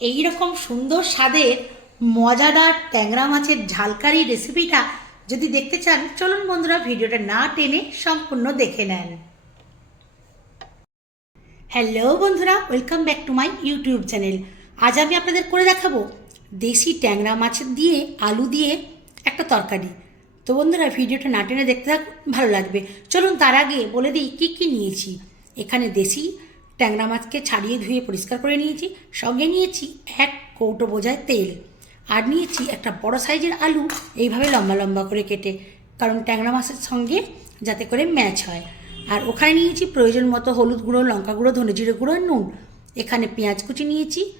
এই রকম সুন্দর স্বাদের মজাদার ট্যাংরা মাছের ঝালকারি রেসিপিটা যদি দেখতে চান, চলুন বন্ধুরা ভিডিওটা না টেনে সম্পূর্ণ দেখে নেন। হ্যালো বন্ধুরা welcome back to my YouTube channel আজ আমি আপনাদের করে দেখাবো দেশি ট্যাংরা মাছের দিয়ে, আলু দিয়ে একটা তরকারি। তো বন্ধুরা, ভিডিওটা না টেনে দেখতে থাক ভালো লাগবে। চলুন তার আগে বলে দিই কী কী নিয়েছি। এখানে দেশি ট্যাংরা মাছকে ছাড়িয়ে ধুয়ে পরিষ্কার করে নিয়েছি। সঙ্গে নিয়েছি এক কৌটো বোঝায় তেল। আর নিয়েছি একটা বড় সাইজের আলু, এইভাবে লম্বা লম্বা করে কেটে। কারণ ট্যাংরা মাছের সঙ্গে যাতে করে ম্যাচ হয়। আর ওখানে নিয়েছি প্রয়োজন মতো হলুদ গুঁড়ো, লঙ্কা গুঁড়ো, ধনে জিরে গুঁড়ো আর নুন। এখানে পেঁয়াজ কুচি নিয়েছি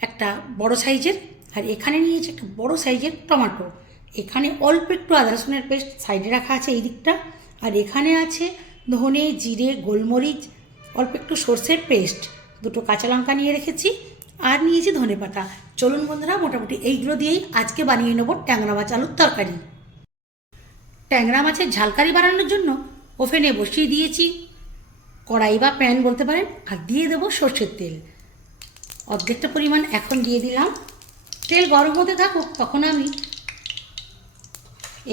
একটা বড় সাইজের। আর এখানে নিয়েছি একটা বড় সাইজের টমেটো। এখানে অল্প একটু আদা রসুনের পেস্ট সাইডে রাখা আছে এই দিকটা। আর এখানে আছে ধনে, জিরে, গোলমরিচ অল্প একটু সর্ষের পেস্ট, দুটো কাঁচা লঙ্কা নিয়ে রেখেছি, আর নিয়েছি ধনে পাতা। চলুন বন্ধুরা, মোটামুটি এইগুলো দিয়েই আজকে বানিয়ে নেব ট্যাংরা মাছ আলুর তরকারি। ট্যাংরা মাছের ঝালকারি বানানোর জন্য ওভেনে বসিয়ে দিয়েছি। কড়াই বা প্যান বলতে পারেন, আর দিয়ে দেবো সর্ষের তেল। অর্ধেকটা পরিমাণ এখন দিয়ে দিলাম। তেল গরম হতে থাকুক, তখন আমি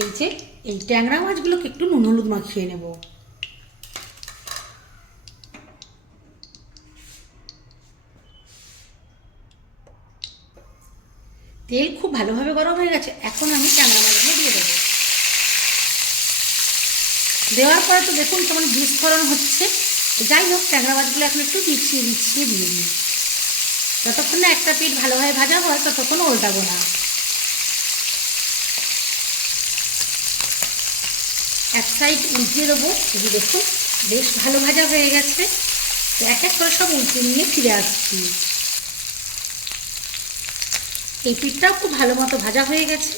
এই যে, এই ট্যাংরা মাছগুলোকে একটু নুন হলুদ মাখিয়ে নেব। তেল খুব ভালোভাবে গরম হয়ে গেছে, এখন আমি ট্যাংরা মাছগুলো দিয়ে দেবো। দেওয়ার পরে তো দেখুন কেমন বিস্ফোরণ হচ্ছে। যাই হোক ট্যাংরা মাছগুলো এখন একটু মিছিয়ে মিছিয়ে দিয়ে দিই। যতক্ষণ না একটা পিঠ ভালোভাবে ভাজা হয়, ততক্ষণ উল্টাবো না। এক সাইড উল্টিয়ে দেবো। এই যে দেখুন, বেশ ভালো ভাজা হয়ে গেছে। এক এক করে সব উল্টে নিয়ে ফিরে আসছি। এই পিঠটাও খুব ভালো মতো ভাজা হয়ে গেছে।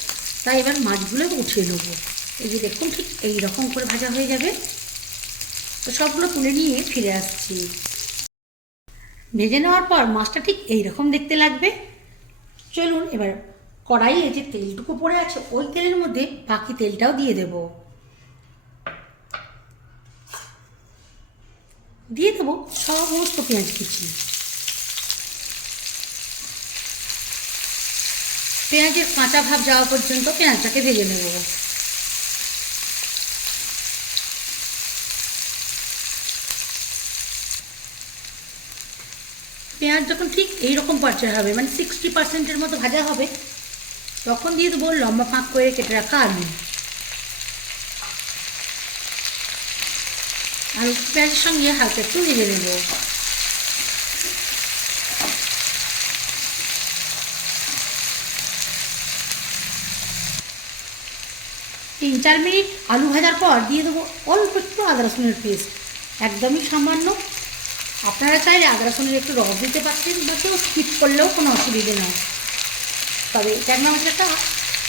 তাই এবার মাছগুলো উঠিয়ে নেব। এই যে দেখুন, ঠিক এই রকম করে ভাজা হয়ে যাবে। তো সবগুলো তুলে নিয়ে ফিরে আসছি। ভেজে নেওয়ার পর মাছটা ঠিক এই রকম দেখতে লাগবে। চলুন এবার কড়াইয়ে যে তেলটুকু পড়ে আছে, ওই তেলের মধ্যে বাকি তেলটাও দিয়ে দেব। দিয়ে দেবো সমস্ত পেঁয়াজ কুচি। পেঁয়াজের কাঁচা ভাব যাওয়া পর্যন্ত পেঁয়াজটাকে ভেজে নেব। পেঁয়াজ যখন ঠিক এইরকম পর্যায়ে হবে মানে সিক্সটি পার্সেন্টের মতো ভাজা হবে, তখন দিয়ে দেবো লম্বা ফাঁক করে কেটে রাখা আলু। আলু পেঁয়াজের সঙ্গে হালকা একটু ভেজে নেব। তিন চার মিনিট আলু ভাজার পর দিয়ে দেবো অল্প একটু আদা রসুনের পেস্ট। একদমই সামান্য। আপনারা চাইলে আদা রসুনের একটু রস দিতে পারছেন বা কেউ স্কিপ করলেও কোনো অসুবিধে নয়। তবে ট্যাংরা একটা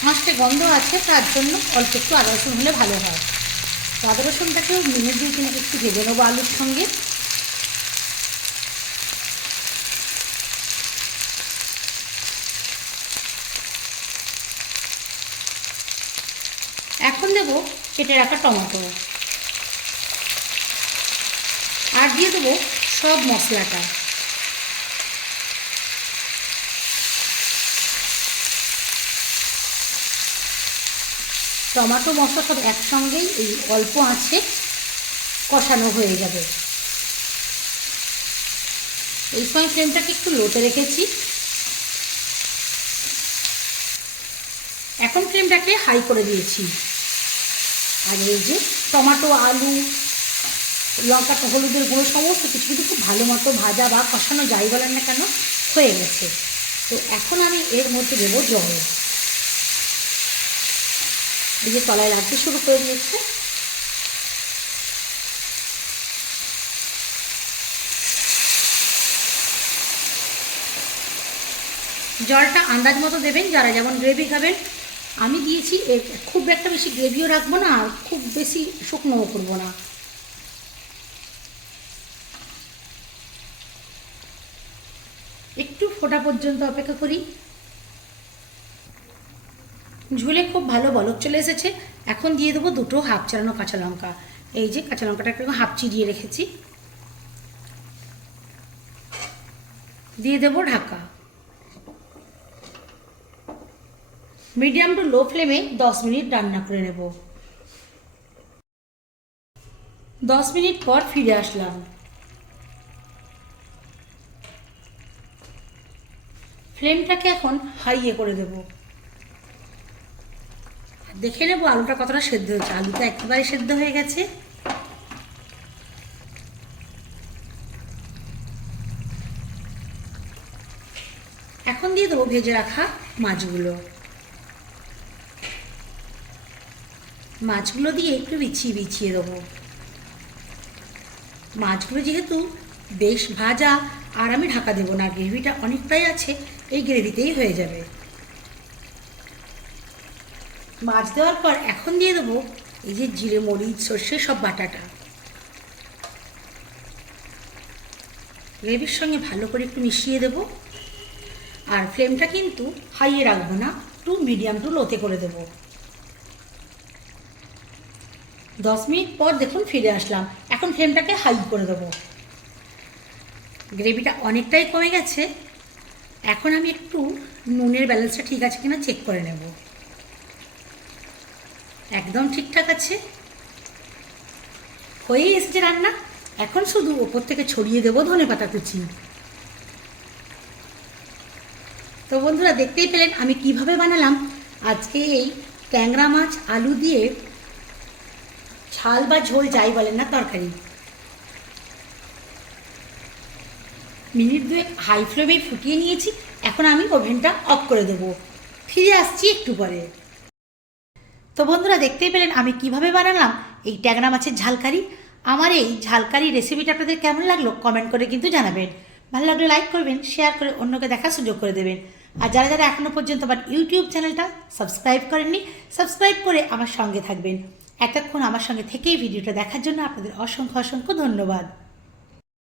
মাছটা গন্ধ আছে, তার জন্য অল্প একটু আদা রসুন হলে ভালো হয়। আদা রসুনটাকেও মিনিট দুই তিনেক একটু ভেজে নেব আলুর সঙ্গে। এখন দেব কেটে রাখা টমেটো। আর দিয়ে দেবো সব মশলাটা। টমেটো, মশলা সব একসঙ্গেই এই অল্প আঁচে কষানো হয়ে যাবে। এই সময় ফ্লেমটাকে একটু লোতে রেখেছি। এখন ফ্লেমটাকে হাই করে দিয়েছি। আর এই যে টমেটো, আলু লঙ্কা হলুদের গুঁড়ো, সমস্ত কিছু কিন্তু খুব ভালো মতো ভাজা বা কষানো যাই বলেন না কেন, হয়ে গেছে। তো এখন আমি এর মধ্যে দেবো জল। এই যে তলায় লাগতে শুরু করে দিয়েছে। জলটা আন্দাজ মতো দেবেন, যারা যেমন গ্রেভি খাবেন আমি দিয়েছি খুব একটা বেশি গ্রেভিও রাখব না, আর খুব বেশি শুকনোও করব না। একটু ফোটা পর্যন্ত অপেক্ষা করি। ঝুলে খুব ভালো বলক চলে এসেছে। এখন দিয়ে দেবো দুটো হাফ চালানো কাঁচা লঙ্কা। এই যে কাঁচা লঙ্কাটা একটু হাফ চিরিয়ে রেখেছি। দিয়ে দেবো ঢাকা। মিডিয়াম টু লো ফ্লেমে দশ মিনিট রান্না করে নেব। দশ মিনিট পর ফিরে আসলাম। ফ্লেমটাকে এখন হাইয়ে করে দেব। দেখে নেব আলুটা কতটা সেদ্ধ হয়েছে। আলুটা একেবারে সেদ্ধ হয়ে গেছে। এখন দিয়ে দেবো ভেজে রাখা মাছগুলো। মাছগুলো দিয়ে একটু বিছিয়ে বিছিয়ে দেবো। মাছগুলো যেহেতু বেশ ভাজা, আর আমি ঢাকা দেবো না, গ্রেভিটা অনেকটাই আছে, এই গ্রেভিতেই হয়ে যাবে। মাছ দেওয়ার পর এখন দিয়ে দেবো এই যে জিরে, মরিচ, সর্ষে, সব বাটাটা। গ্রেভির সঙ্গে ভালো করে একটু মিশিয়ে দেবো। আর ফ্লেমটা কিন্তু হাইয়ে রাখব না টু মিডিয়াম টু লোতে করে দেবো। দশ মিনিট পর দেখুন ফিরে আসলাম। এখন ফ্লেমটাকে হাই করে দেবো। গ্রেভিটা অনেকটাই কমে গেছে। এখন আমি একটু নুনের ব্যালেন্সটা ঠিক আছে কিনা চেক করে নেব। একদম ঠিকঠাক আছে। হয়েই এসেছে রান্না। এখন শুধু ওপর থেকে ছড়িয়ে দেবো ধনে পাতা কুচি। তো বন্ধুরা, দেখতেই পেলেন আমি কীভাবে বানালাম। আজকে এই ট্যাংরা মাছ, আলু দিয়ে ঝাল বা ঝোল যাই বলেন না, তরকারি। মিনিট দুয়ে হাই ফ্লেমে ফুটিয়ে নিয়েছি, এখন আমি ওভেনটা অফ করে দেবো। ফিরে আসছি একটু পরে। তো বন্ধুরা, দেখতেই পেলেন আমি কীভাবে বানালাম এই ট্যাংরা মাছের ঝালকারি। আমার এই ঝালকারি রেসিপিটা আপনাদের কেমন লাগল কমেন্ট করে কিন্তু জানাবেন। ভালো লাগলে লাইক করবেন শেয়ার করে অন্যকে দেখার সুযোগ করে দেবেন। আর যারা যারা এখনও পর্যন্ত আমার ইউটিউব চ্যানেলটা সাবস্ক্রাইব করেননি সাবস্ক্রাইব করে আমার সঙ্গে থাকবেন। এতক্ষণ আমার সঙ্গে থেকেই ভিডিওটা দেখার জন্য আপনাদের অসংখ্য অসংখ্য ধন্যবাদ।